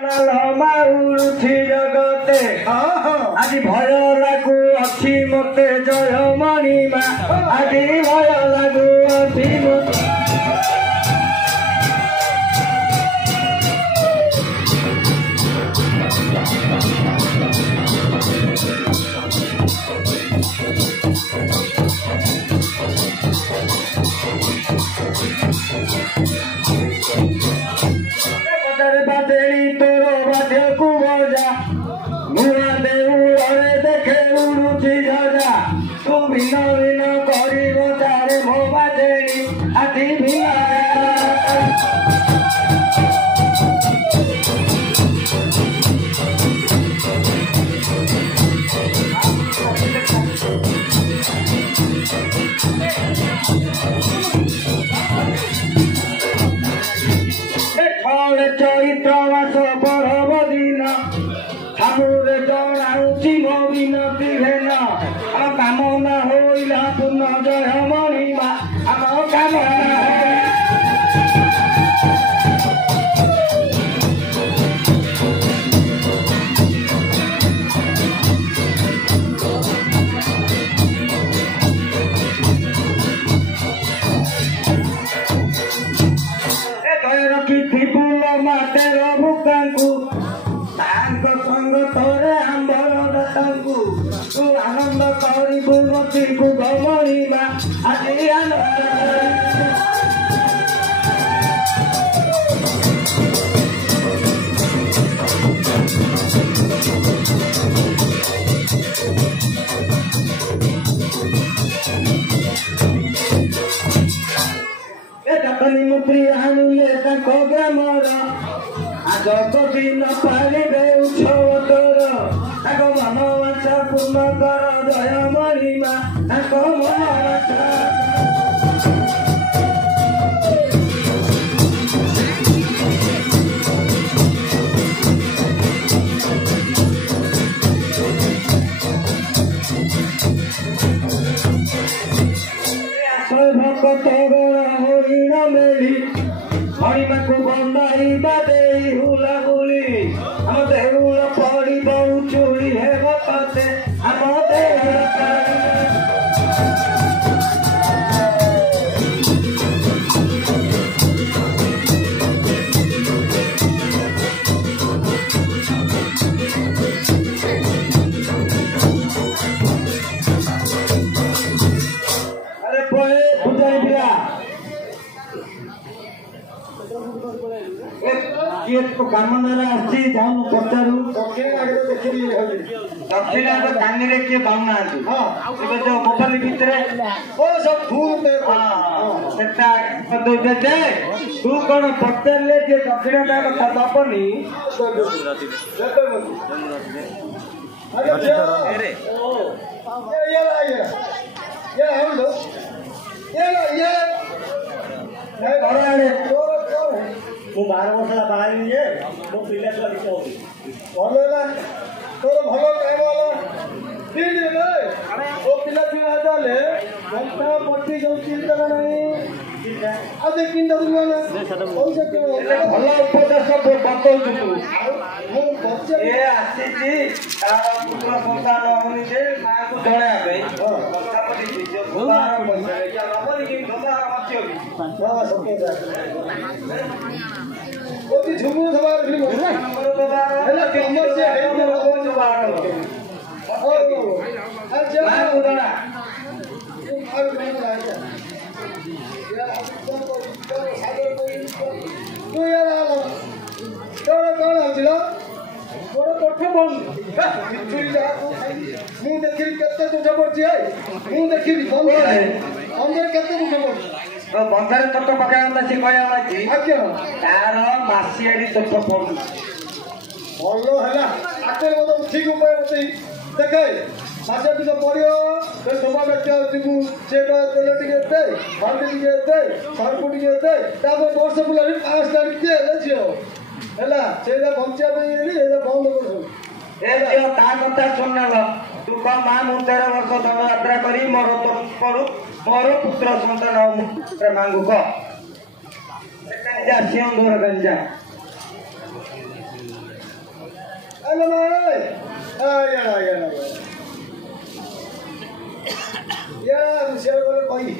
उड़ुछि जगते आज भय लागू अच्छी मते जय मणिमा आज भय लागू अच्छी मते चरित्र मास परब दिन ठाकुर जनाऊँची मो विनती हेन आम कामना होइला पूर्ण जय मणिमा आम कामना आनंद करी पूर्वती मणिमा आज जखनी मुद्री आनिले ग्रामर आज दिन पालिबे उत्सव तोर ताक मन वाचा पूर्ण कर जय मणिमा ताक मन वाचा भक्त हरिण मेली मणिमा को बंदाई बादे हुला गुली आम देउल पड़ी बहु चोरी है बते आम कामना आसी जाऊन पचारू दक्षिण कानी किए पाऊना जो मोबाइल भितर सब तू कौन पचारे जे दक्षिण कथा दबनी मु 12 वर्ष बाहर मो पिला छुआ किसी भल तोर भल वो पिला छुआ चले पटी जो चिंता नहीं आज किन भल उपदेश बतौଛୁ तू ये आसी पुत्र संतान होनी से माँ को झुमू मु देखी केते दुख पड़ी मु देखी अंदर केते दुख पड़ी बंधारे चोट पकाइला सी कहला तार मासियाड़ी चोट पड़ू भल है आगे मतलब ठीक उपाय बतई देखे मासे भी पड़ो डोमा बेचू से तेल टे हल्दी टे सरपु टे वर्ष बुला 5 तारीख झील है से बचा बंद कर कथा शुण तू कह माँ मु 13 वर्ष दंड यात्रा करी मोर मोर पुत्र संतान मांगू कह सिंह दूर Hello, mate. Yeah, I'm sure going to call you.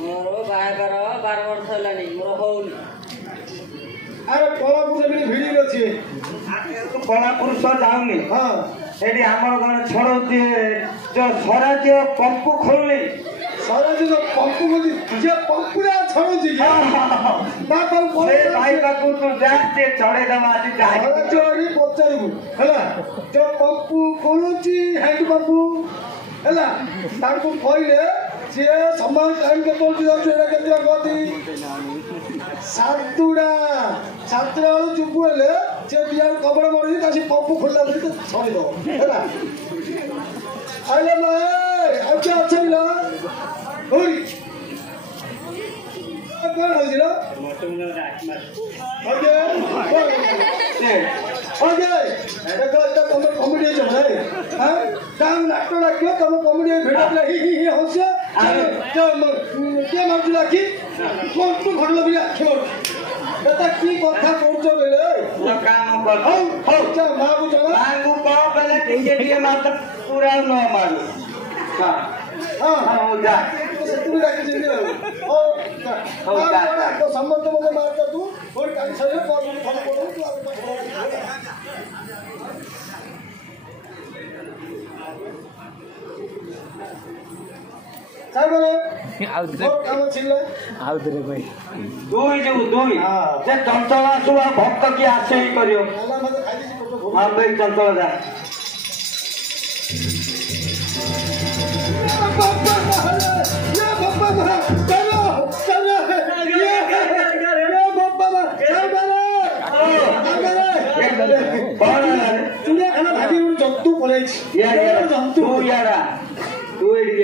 ମୋର ବାହାଘର 12 ବର୍ଷ ହେଲାଣି ମୋର ହଉନି। ଆରେ କଳା ପୁରୁଷ ଭିଡ଼ି ଅଛି କଳା ପୁରୁଷ ଯାଉନି ହଁ ଏଠି ଆମର ଜଣେ ଛଡ଼ଉଛି ଯୋଉ ସ୍ୱରାଜ୍ୟ ପମ୍ପୁ ଖୋଲୁନି ସ୍ୱରାଜ୍ୟ ପମ୍ପୁ ବୋଲି ଯେ ପମ୍ପୁରା ଛଡ଼ଉଛି ଭାଇ ପାଖକୁ ତୁ ଯା ସେ ଚଢ଼େଇଦବା ଆଜି ସ୍ୱରାଜ୍ୟ ପଚାରିବୁ ହେଲା ଯୋଉ ପମ୍ପୁ ଖୋଲୁଛି ହ୍ୟାଣ୍ଡ ପମ୍ପୁ ହେଲା ତାଙ୍କୁ କହିଲେ ସିଏ ସମାନ ଟାଇମ୍ କେତେବେଳେ ଯାଉଛି ଏଇଟା କେତେ କହନ୍ତି ସାତୁଟା ବେଳୁ ଚୁପୁ ହେଲେ ସେ ଦିଆଡୁ କବଳ ମରିଛି ତା ସେ ପମ୍ପୁ ଖୋଲିଲା ବୋଲି ଛଡ଼ିଦବ ହେଲା ଆଇଲେ ଆଉ କିଏ ଅଛନ୍ତି ନା ହଉରି କଣ ହଉଛି ନା ତମେ କମିଟି ହେଇଛ ଭାଇ କାମ ନାଟ ଡାକିବ ତମେ କମିଟି ଭିଡ଼ ହି ହଉଛ କିଏ ମାରୁଛୁ ଆଖି ତୁ ଘର ଲଗେଇ ଆଖି ମାରୁଛୁ এটা কি কথা করছো বলে কাম কর হও চা মাগু চলা মাগু কও বলে টিকে টিকে মাত্র পুরা ন মারু হ্যাঁ হ্যাঁ হো যা তুই ডাকি দিবি ও যা তো সম্বন্ধ মধ্যে মারতা তু ওর কান সাথে কল ফলো করো তু আর ଆଉଥରେ ଭାଇ ଦୁଇ ଯେ ଚଞ୍ଚଳ ଆସୁ ଆଉ ଭକ୍ତ କିଏ ଆସେ ହିଁ କରିବ ହଁ ଭାଇ ଚଞ୍ଚଳ ଯା ଜନ୍ତୁ ପଳେଇଛି ଜନ୍ତୁ ତୁ ଏଇଠି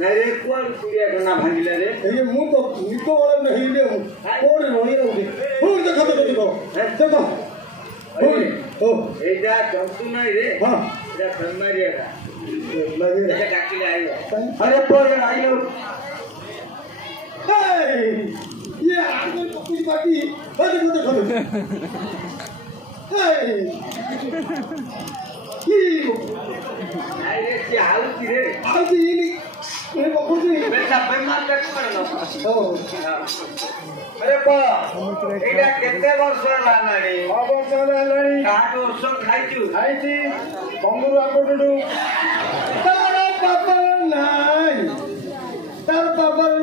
रे कोण चिड़ियाखाना भांगिला रे ये मु तो निको वाला नहीं ले कोण रोई रे फूल देखो देखो ओ एजा जंतु नहीं रे हां एजा खरमारिया का लगे रे काकिले आइयो अरे पोरे आइयो हे ये आगो पकुई पाटी देखो हे की नहीं रे की हाल की रे हाल की ये बकुजी बेटा बेमार का करनो ओ अरे बा एटा केते वर्ष लानाडी 6 वर्ष लानाडी काट वर्ष खाइछु बंगुरु आकोटडु तार पापा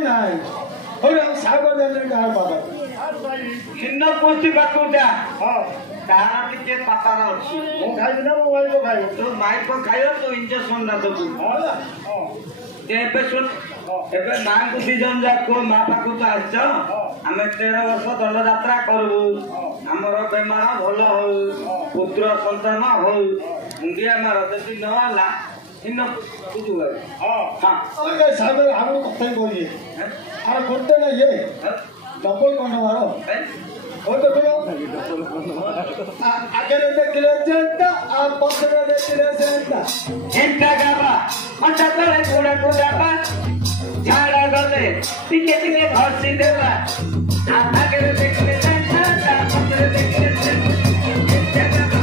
नाही ओरे हम सागर जाने का बाबा छिन्न पोस्ती बाकू जा हां तारा टिके पापार अछि मु खाइबि ना मो माई को खाइबो तो माई को खाइयो तो इंजेक्शन ना दबु हां एबे सुन एबे मां को दिजन जाको मा पाकू तो आछ हमें 13 वर्ष दंड यात्रा करबू हमर बेमार भलो हो पुत्र संतान हो मुंडिया मार जति न होला इन बुझु हां हां ओके सागर हम कथै बोलिए आ गोटे ना ये डबल कोन मारो ओ तो आगे देखले जेंटा आ पछरे देखले जेंटा जेंटा गाबा अंडा तले कोड़ा कोड़ा झाड़ा गले टिके टिके घसी देबा आ आगे देखले जेंटा आ पछरे देखले जेंटा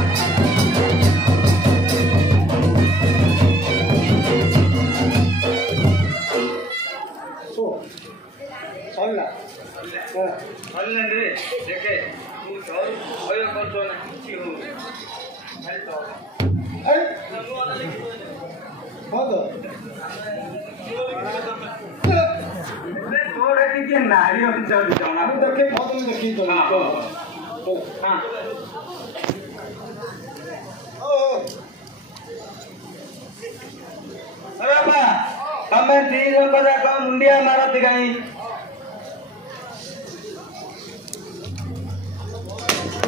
सो होला ऑनलाइन रे देखे तू और होय करतो ना किछि हो भाई तो अरे बाबा रे तोरे के नारी हम चल जाना हम देखे बहुत देखी तो हां ओ अरे बा तमे दी बजा का मुंडिया मारत गई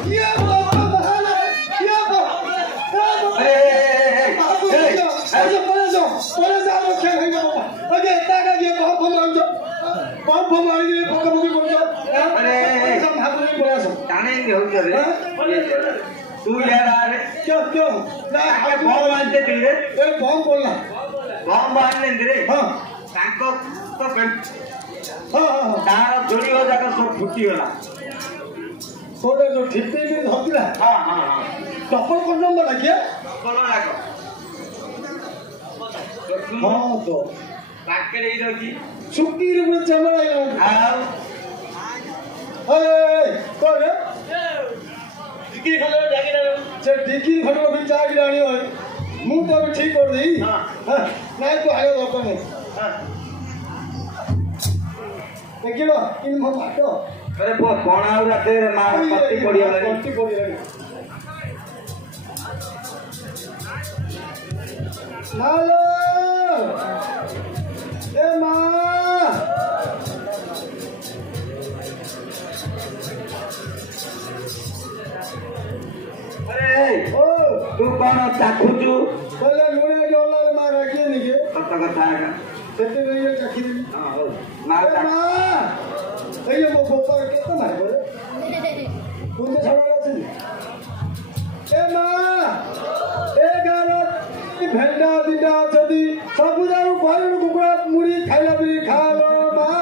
ये बाबा बहाना ये बाबा परे जा रखे है बाबा अगे तागा ये बाप मार ये पकड़ बोल अरे सब हाथ में बोला सब ताने नहीं हो रे तू यार आ रे क्यों ना आगे बम मारते थे रे ए बम बोलना बम मारने रे हां ताको तो हां तार जोड़ी हो जाकर सब फुटी होला सोरे जो ठिप्पी भी धरतिला हां टप्पल कोन नंबर लागे कोन लागो हां तो पाके देई रहची चुकी रे पुरा चमड़ा आ ए कोन रे टिकी खलो जागी ना से डिकी खटो भी जागी रानी होय मु तो भी ठीक कर देई हां नहीं तो आयो दरकार नहीं हां देखिलो इन म बाटो अरे बहुत कोणा और राते मार पत्ती पड़ी वाला पत्ती पड़ी वाली मालो ए मां अरे ओ तू कोन चाखुचू बोले लुणे जोला मार रखी नहीं के सत्य कथा है सेते नहीं है चाखी दी हां हो मार ए मां ए मो गोपर केते मार बोले तुम तो छड़ा আছে ए मां ए गारो भेंडा दिटा छदी सब जाऊ बारण कुकुड़ा मुड़ी खाइला भी खालो मां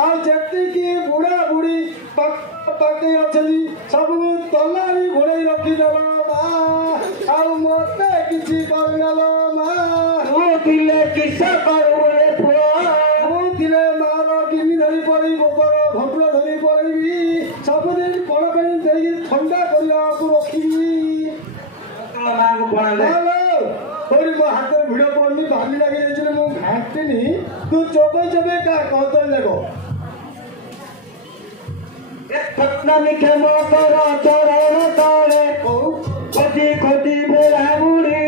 आ जत्ती की बुढ़ा बुढ़ी पाके अछदी सब तला भी घोड़े रखी दलो मां आ मते किछि करगलो मां तू दिले किसा करू रे पुआ मु दिले मार किमी धरी पड़ी गोबर घटुआ धरी पड़ी सब दिन कोण पे देई ठंडा करिया को रखिबी तो मां को कोण ले हेलो थोड़ी मो हाथ में भिड़ पड़नी भाली लगे जाइछले मु घांटिनी तू चोबे चोबे का कहतल लेगो एक पत्ना निखे मोटर चरण तारे कहू खोजी खोजी बुढ़ा बुढ़ी